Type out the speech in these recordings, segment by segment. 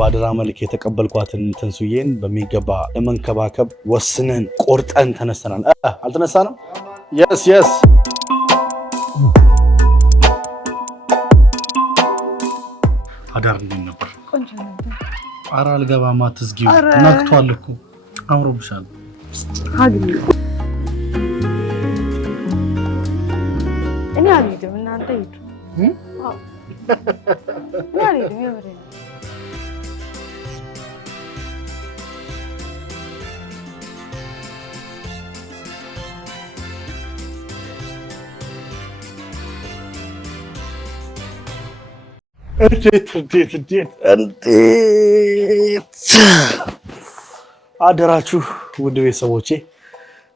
ባደራ መልክ የተቀበልኳትን ትንሱዬን በሚገባ ለመንከባከብ ወስነን ቆርጠን ተነስተናል። አልተነሳንም? የስ አዳር እንዴት ነበር? ቆንጆ ነበር። ኧረ አልገባም፣ አትዝጊው፣ ነክቷል እኮ አምሮብሻል። እኔ አልሄድም፣ እናንተ ሂዱ። እኔ አልሄድም፣ የምሬን ነው። እንዴት አደራችሁ ውድ ቤተሰቦቼ?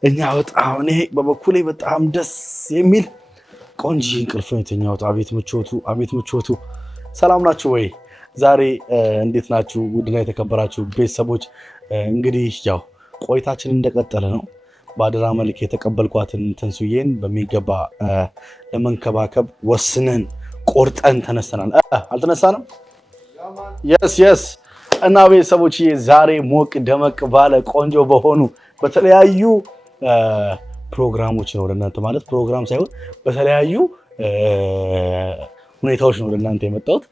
እኛ በጣም እኔ በበኩሌ በጣም ደስ የሚል ቆንጆ እንቅልፍ ነው የተኛሁት። አቤት ምቾቱ። ሰላም ናችሁ ወይ? ዛሬ እንዴት ናችሁ ውድና የተከበራችሁ ቤተሰቦች? እንግዲህ ያው ቆይታችን እንደቀጠለ ነው። ባደራ መልክ የተቀበልኳትን ትንሱዬን በሚገባ ለመንከባከብ ወስነን ቆርጠን ተነስተናል። አልተነሳንም? የስ እና ቤተሰቦች ዛሬ ሞቅ ደመቅ ባለ ቆንጆ በሆኑ በተለያዩ ፕሮግራሞች ነው ለእናንተ ማለት ፕሮግራም ሳይሆን በተለያዩ ሁኔታዎች ነው ለእናንተ የመጣሁት።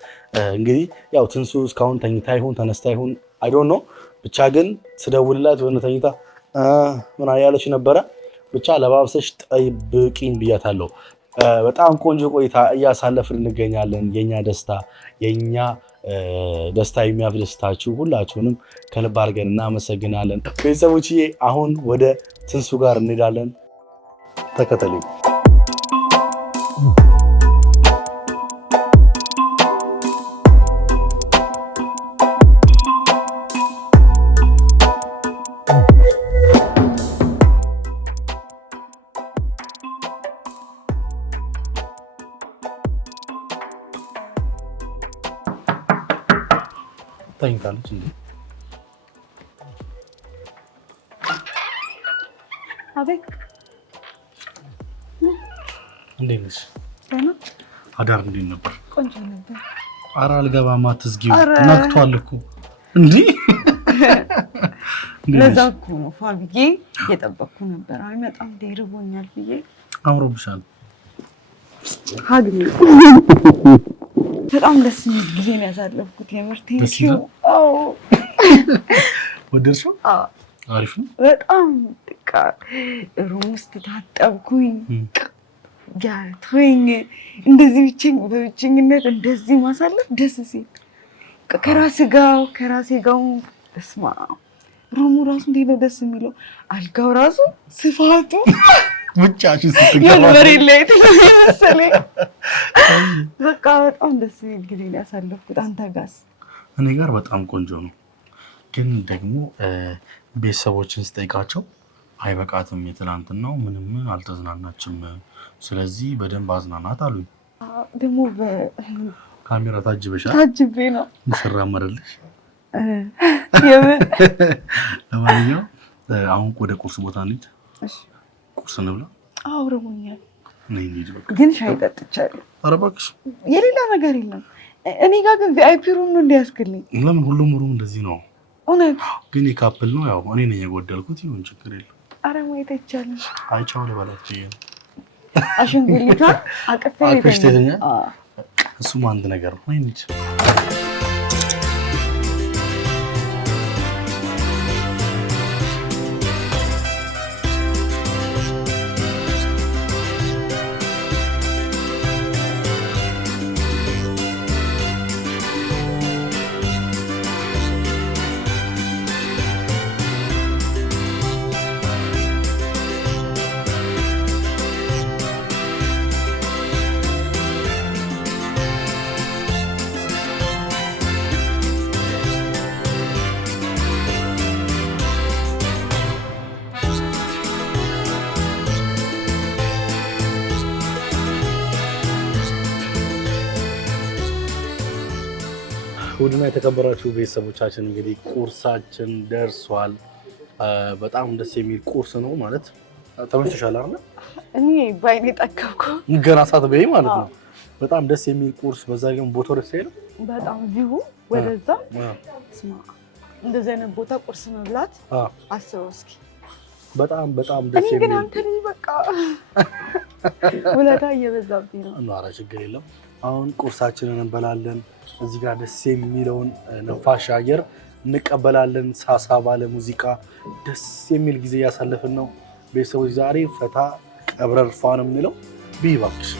እንግዲህ ያው ትንሱ እስካሁን ተኝታ ይሁን ተነስታ ይሁን አይ ዶንት ኖ፣ ብቻ ግን ስደውልላት የሆነ ተኝታ ምን ያለች ነበረ። ብቻ ለባብሰሽ ጠብቂኝ ብያታለሁ። በጣም ቆንጆ ቆይታ እያሳለፍን እንገኛለን። የኛ ደስታ የሚያስደስታችሁ ሁላችሁንም ከልብ አድርገን እናመሰግናለን ቤተሰቦችዬ። አሁን ወደ ትንሱ ጋር እንሄዳለን። ተከተሉኝ። ተኝታለች እንዴ? አቤት። እንዴት ነሽ? ደህና። አዳር እንዴት ነበር? ቆንጆ ነበር። ኧረ አልገባም፣ አትዝጊው፣ ነክቷል እኮ እንዴ። ለዛ እኮ ነው ፋቢዬ እየጠበቅኩ ነበር። አይመጣም እንደ ይርቦኛል ብዬ። አምሮብሻል። ሀግኒ በጣም ደስ የሚል ጊዜ ነው ያሳለፍኩት። የምርቴንኪው ወደድሽው? አሪፍ ነው በጣም። በቃ ሩም ውስጥ ታጠብኩኝ፣ ጋቶኝ እንደዚህ በብቸኝነት እንደዚህ ማሳለፍ ደስ ሲል ከራሴ ጋር በስማ ሩሙ ራሱ እንዴት ነው ደስ የሚለው። አልጋው ራሱ ስፋቱ ብቻችሁ የነበረ ላይ መሰለኝ። በቃ በጣም ደስ የሚል ጊዜ ነው ያሳለፍኩት። አንተ ጋርስ? እኔ ጋር በጣም ቆንጆ ነው፣ ግን ደግሞ ቤተሰቦችን ስጠይቃቸው አይበቃትም፣ የትናንትናው ምንም አልተዝናናችም፣ ስለዚህ በደንብ አዝናናት አሉኝ። ደግሞ ካሜራ ታጅበሻል? ታጅቤ ነው እንሰራመረልሽ። ለማንኛውም አሁን ወደ ቁርስ ቦታ እንሂድ። ቁርስ እንብላ። አዎ ረቦኛል። ነይ እንሂድ በቃ። ግን ሻይ ጠጥቻለሁ። ኧረ እባክሽ የሌላ ነገር የለም። እኔ ጋር ግን ቪአይፒ ሩም ነው እንዲያስክልኝ። ለምን ሁሉም ሩም እንደዚህ ነው? እውነት ግን የካፕል ነው። ያው እኔ ነኝ የጎደልኩት። ይሁን ችግር የለም። ኧረ ማየት አይቻልም። አይቻው ልበላት ብዬ ነው። አሸንጉሊቷን አቅፌ ተኛ። እሱም አንድ ነገር ነው። እንሂድ። ውድና የተከበራችሁ ቤተሰቦቻችን እንግዲህ ቁርሳችን ደርሷል። በጣም ደስ የሚል ቁርስ ነው ማለት ተመችቶሻል አይደል? እኔ ባይኔ ጠገብኩ ገና ሳትበይ ማለት ነው። በጣም ደስ የሚል ቁርስ፣ በዛ ግን ቦታው ደስ ይላል። በጣም ቪው ወደዛ ስማ እንደዚህ አይነት ቦታ ቁርስ መብላት አስበው እስኪ በጣም ደስ የሚል ግን አንተ ልጅ በቃ ውለታ እየበዛብኝ ነው። ኧረ ችግር የለም አሁን ቁርሳችንን እንበላለን እዚህ ጋር ደስ የሚለውን ነፋሻ አየር እንቀበላለን ሳሳ ባለ ሙዚቃ ደስ የሚል ጊዜ ያሳለፍን ነው ቤተሰቦች ዛሬ ፈታ ቀብረር ፋን የምንለው ቢባክሽ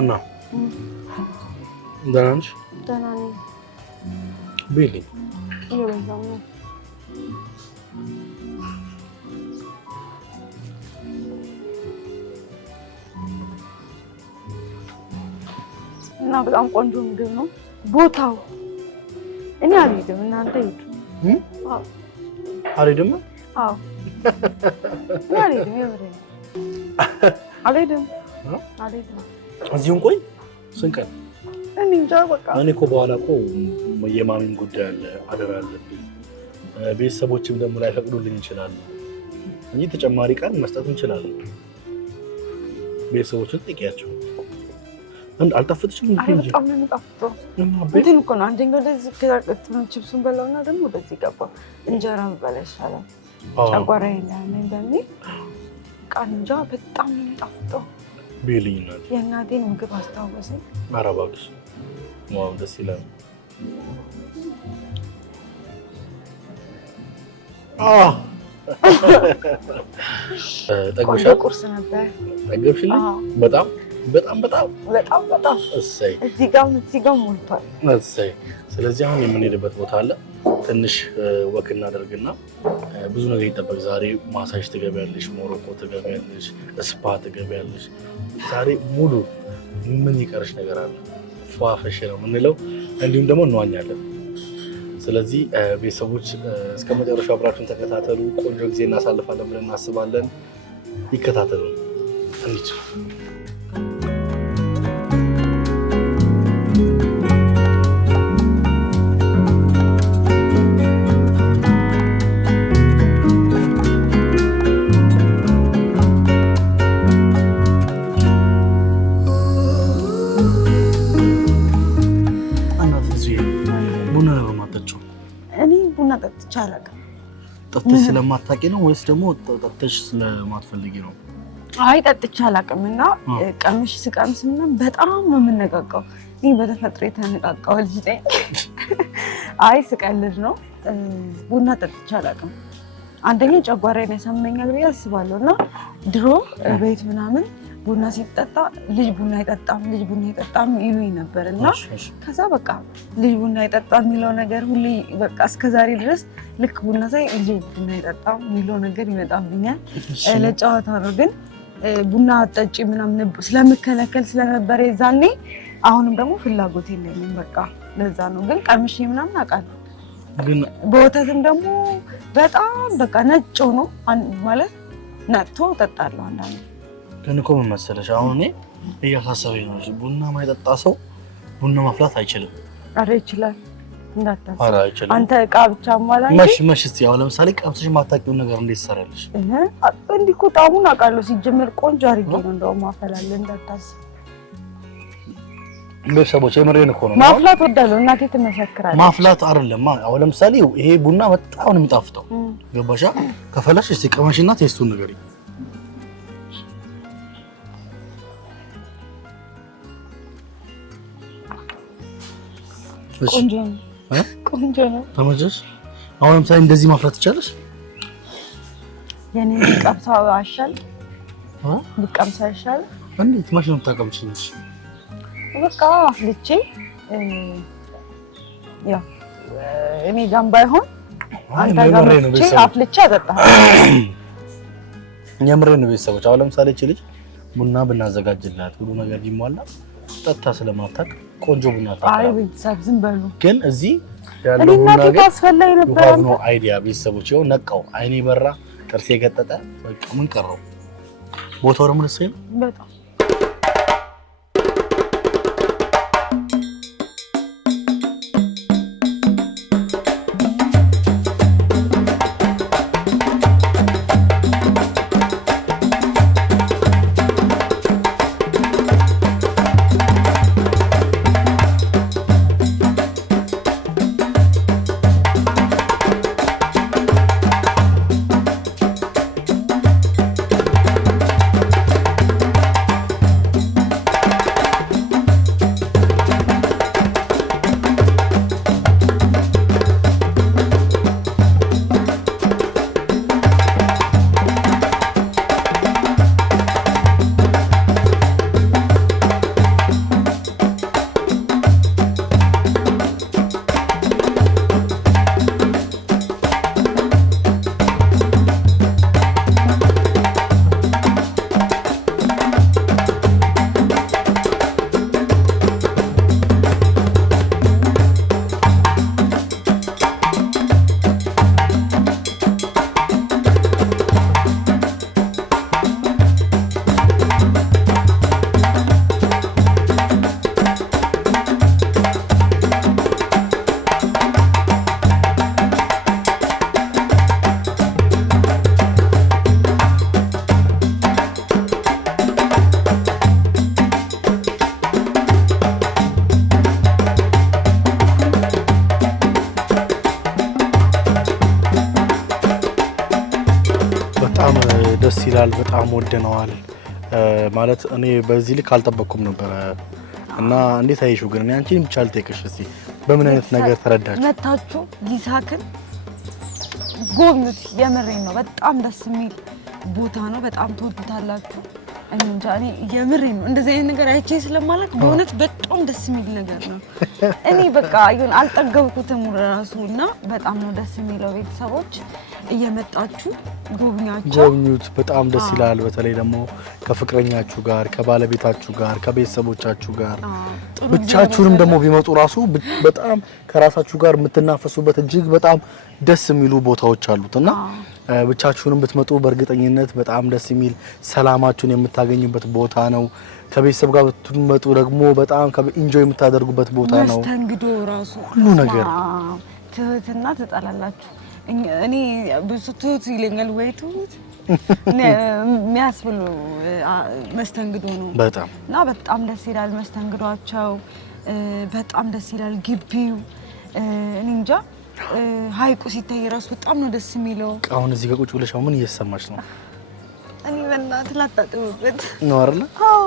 እና ደህና ነሽ? ደህና ነኝ። ቤልኝ እየበዛው ነው። እና በጣም ቆንጆ ምግብ ነው ቦታው። እኔ አልሄድም እናንተ ሂዱ። አዎ አልሄድም? አዎ እኔ አልሄድም። የምሬን አልሄድም። እዚሁን ቆይ ስንቀር እኔ እንጃ በቃ እኔ እኮ በኋላ እኮ የማሚን ጉዳይ አለ አደራ አለብኝ ቤተሰቦችም ደግሞ ላይፈቅዱልኝ ይችላሉ እንጂ ተጨማሪ ቀን መስጠት እንችላለን ቤተሰቦችን ጥቂያቸው አንድ አልጣፈጥሽም እንዴ በጣም ነው የሚጣፍጠው እንትን እኮ ነው አንደኛው ወደዚህ ከታቀጥም ቺፕሱን በላውና ደግሞ ወደዚህ ገባ እንጀራ በላ ይሻላል ጨጓራዬ ላይ እንደኔ ቃንጃ በጣም ነው የሚጣፍጠው ቤልኝናት የእናቴን ምግብ አስታወሰኝ። ኧረ እባክሽ ዋው ደስ ይላል። ጠግበሻል? ቁርስ ነበር። ጠገብሽልኝ? በጣም እሰይ። እዚህ ጋር ሞልቷል። እሰይ። ስለዚህ አሁን የምንሄድበት ቦታ አለ። ትንሽ ወክ እናደርግና ብዙ ነገር ይጠበቅ። ዛሬ ማሳጅ ትገቢያለሽ፣ ሞሮኮ ትገቢያለሽ፣ ስፓ ትገቢያለሽ። ዛሬ ሙሉ ምን ይቀርሽ ነገር አለ? ፏፈሽ ነው የምንለው። እንዲሁም ደግሞ እንዋኛለን። ስለዚህ ቤተሰቦች እስከ መጨረሻው አብራችሁን ተከታተሉ። ቆንጆ ጊዜ እናሳልፋለን ብለን እናስባለን። ይከታተሉ። እንዴት ጠጥቼ አላውቅም። ጠጥተሽ ስለማታውቂ ነው ወይስ ደግሞ ጠጥተሽ ስለማትፈልጊ ነው? አይ ጠጥቼ አላውቅም እና ቀምሽ ስቀምስ ምናምን በጣም ነው የምነቃቃው። እኔ በተፈጥሮ የተነቃቃው ልጅ ነኝ። አይ ስቀልድ ነው። ቡና ጠጥቼ አላውቅም። አንደኛ ጨጓራዬን ያሳመኛል ብዬ አስባለሁ እና ድሮ ቤት ምናምን ቡና ሲጠጣ ልጅ ቡና አይጠጣም ይሉኝ ነበር እና ከዛ በቃ ልጅ ቡና አይጠጣም የሚለው ነገር ሁሌ በቃ እስከዛሬ ድረስ ልክ ቡና ሳይ ልጅ ቡና አይጠጣም የሚለው ነገር ይመጣብኛል። ለጨዋታ ነው ግን ቡና አጠጪ ምናምን ስለምከለከል ስለነበረ የዛኔ አሁንም ደግሞ ፍላጎት የለኝም በቃ ለዛ ነው። ግን ቀምሼ ምናምን አውቃለሁ። ግን በወተትም ደግሞ በጣም በቃ ነጭ ሆኖ ማለት ነጥቶ እጠጣለሁ አንዳንዴ። ግን እኮ ምን መሰለሽ አሁን እኔ እያሳሰበኝ ነው። ቡና ማይጠጣ ሰው ቡና ማፍላት አይችልም። ኧረ ይችላል እንዳታስብ። ኧረ አይችልም። አንተ ዕቃ ብቻ ማለት መሽ እስኪ አሁን ለምሳሌ ቀምሰሽ የማታውቂውን ነገር እንዴት ትሰሪያለሽ? እንዲህ እኮ ጣሙን አውቃለሁ። ሲጀምር ቆንጆ አድርጌ ነው እንደውም አፈላለሁ እንዳታስብ። ቤተሰቦች የምሬን እኮ ነው። ማፍላት ወዳለሁ እናቴ ትመሰክራለች። ማፍላት አይደለም አሁን ለምሳሌ ይሄ ቡና በጣም ነው የሚጣፍጠው። ገባሻ? ከፈለሽ እስኪ ቀመሽና ቴስቱን ንገሪኝ። ቆንጆ ነው። ተመቸሽ? አሁን ለምሳሌ እንደዚህ ማፍላት ይቻላል? የኔ ሊቀምሳው አይሻል? ሊቀምሳው አይሻል? እንዴት ማሽ ነው የምታቀምጪኝ? በቃ አፍልቼ ያው እኔ ጋር ባይሆን አንተ ጋር አፍልቼ አጠጣለሁ። የምሬን ነው ቤተሰቦች። አሁን ለምሳሌ እቺ ልጅ ቡና ብናዘጋጅላት ሁሉ ነገር ይሟላ ጠጣ ስለማታውቅ ቆንጆ ቡና ታውቃለህ። አይ ቤተሰብ ዝም በሉ። ግን እዚህ ያለው ቡና ግን አስፈላጊ ነበር ነው አይዲያ ቤተሰቦች ይኸው ነቃው አይኔ በራ ጥርሴ ገጠጠ በቃ ምን ቀረው ቦታው ደግሞ ደስ ይላል በጣም ደስ ይላል በጣም ወደነዋል ማለት እኔ በዚህ ልክ አልጠበቅኩም ነበር እና እንዴት አይሹ ግን እኔ አንቺን ብቻ ልጠይቅሽ እስቲ በምን አይነት ነገር ተረዳችሁ መታችሁ ይሳክን ጎብኙት የምሬን ነው በጣም ደስ የሚል ቦታ ነው በጣም ተወዱታላችሁ እኔ እንጃ እኔ የምሬን ነው እንደዚህ አይነት ነገር አይቼ ስለማላውቅ በእውነት በጣም ደስ የሚል ነገር ነው እኔ በቃ ይሁን አልጠገብኩትም ራሱና በጣም ነው ደስ የሚለው ቤተሰቦች እየመጣችሁ ጎብኙት በጣም ደስ ይላል በተለይ ደግሞ ከፍቅረኛችሁ ጋር ከባለቤታችሁ ጋር ከቤተሰቦቻችሁ ጋር ብቻችሁንም ደግሞ ቢመጡ ራሱ በጣም ከራሳችሁ ጋር የምትናፈሱበት እጅግ በጣም ደስ የሚሉ ቦታዎች አሉትና ብቻችሁንም ብትመጡ በእርግጠኝነት በጣም ደስ የሚል ሰላማችሁን የምታገኙበት ቦታ ነው ከቤተሰብ ጋር ብትመጡ ደግሞ በጣም ኢንጆይ የምታደርጉበት ቦታ ነው መስተንግዶ ራሱ ሁሉ ነገር ትህትና ትጠላላችሁ እኔ በሱቱት ይለኛል ወይቱት የሚያስብሉ መስተንግዶ ነው በጣም እና በጣም ደስ ይላል መስተንግዶአቸው በጣም ደስ ይላል ግቢው እኔ እንጃ ሀይቁ ሲታይ ራሱ በጣም ነው ደስ የሚለው አሁን እዚህ ጋር ቁጭ ብለሽ ምን እየሰማሽ ነው እኔ በእናትህ ላጣጥምበት ነው አይደል አዎ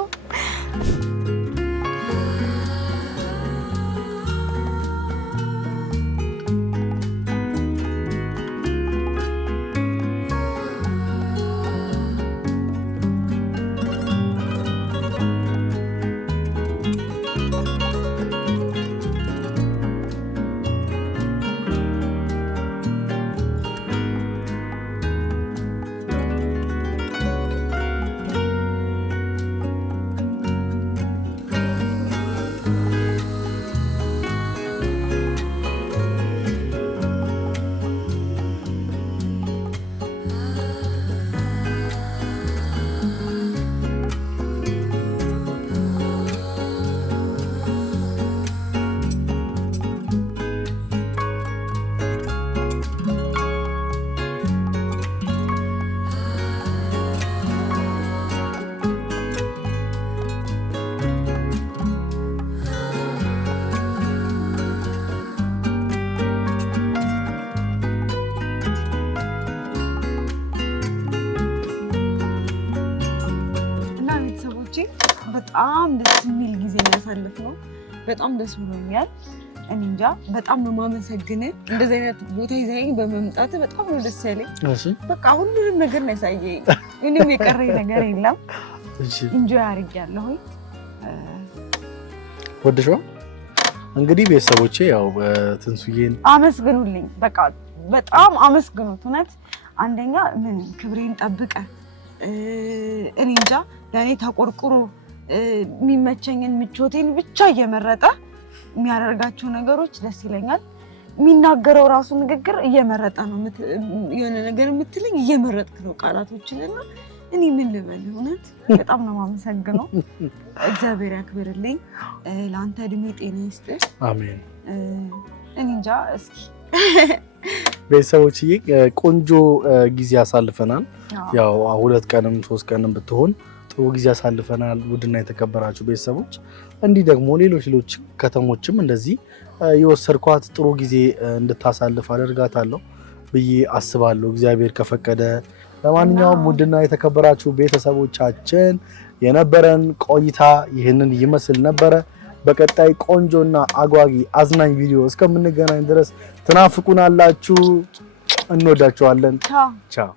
በጣም ደስ የሚል ጊዜ ያሳለፍነው በጣም ደስ ብሎኛል እኔ እንጃ በጣም ነው ማመሰግንህ እንደዚህ አይነት ቦታ ይዘኸኝ በመምጣት በጣም ነው ደስ ያለኝ እሺ በቃ ሁሉንም ነገር ነው ያሳየኝ ምንም የቀረኝ ነገር የለም እሺ ኢንጆይ አድርጌያለሁ ወደሽው እንግዲህ ቤተሰቦቼ ያው ትንሱዬን አመስግኑልኝ በቃ በጣም አመስግኑት እውነት አንደኛ ምን ክብሬን ጠብቀ እኔ እንጃ ለኔ ተቆርቁሮ የሚመቸኝን ምቾቴን ብቻ እየመረጠ የሚያደርጋቸው ነገሮች ደስ ይለኛል የሚናገረው ራሱ ንግግር እየመረጠ ነው የሆነ ነገር የምትለኝ እየመረጥክ ነው ቃላቶችንና እኔ ምን ልበል እውነት በጣም ነው የማመሰግነው። እግዚአብሔር ያክብርልኝ። ለአንተ እድሜ ጤና ይስጥህ። አሜን። እኔ እንጃ እስኪ ቤተሰቦችዬ ቆንጆ ጊዜ አሳልፈናል። ያው 2 ቀንም 3 ቀንም ብትሆን ጥሩ ጊዜ አሳልፈናል። ውድና የተከበራችሁ ቤተሰቦች እንዲህ ደግሞ ሌሎች ከተሞችም እንደዚህ የወሰድኳት ጥሩ ጊዜ እንድታሳልፍ አደርጋታለሁ ብዬ አስባለሁ እግዚአብሔር ከፈቀደ። ለማንኛውም ውድና የተከበራችሁ ቤተሰቦቻችን የነበረን ቆይታ ይህንን ይመስል ነበረ። በቀጣይ ቆንጆና አጓጊ አዝናኝ ቪዲዮ እስከምንገናኝ ድረስ ትናፍቁናላችሁ። እንወዳችኋለን። ቻው።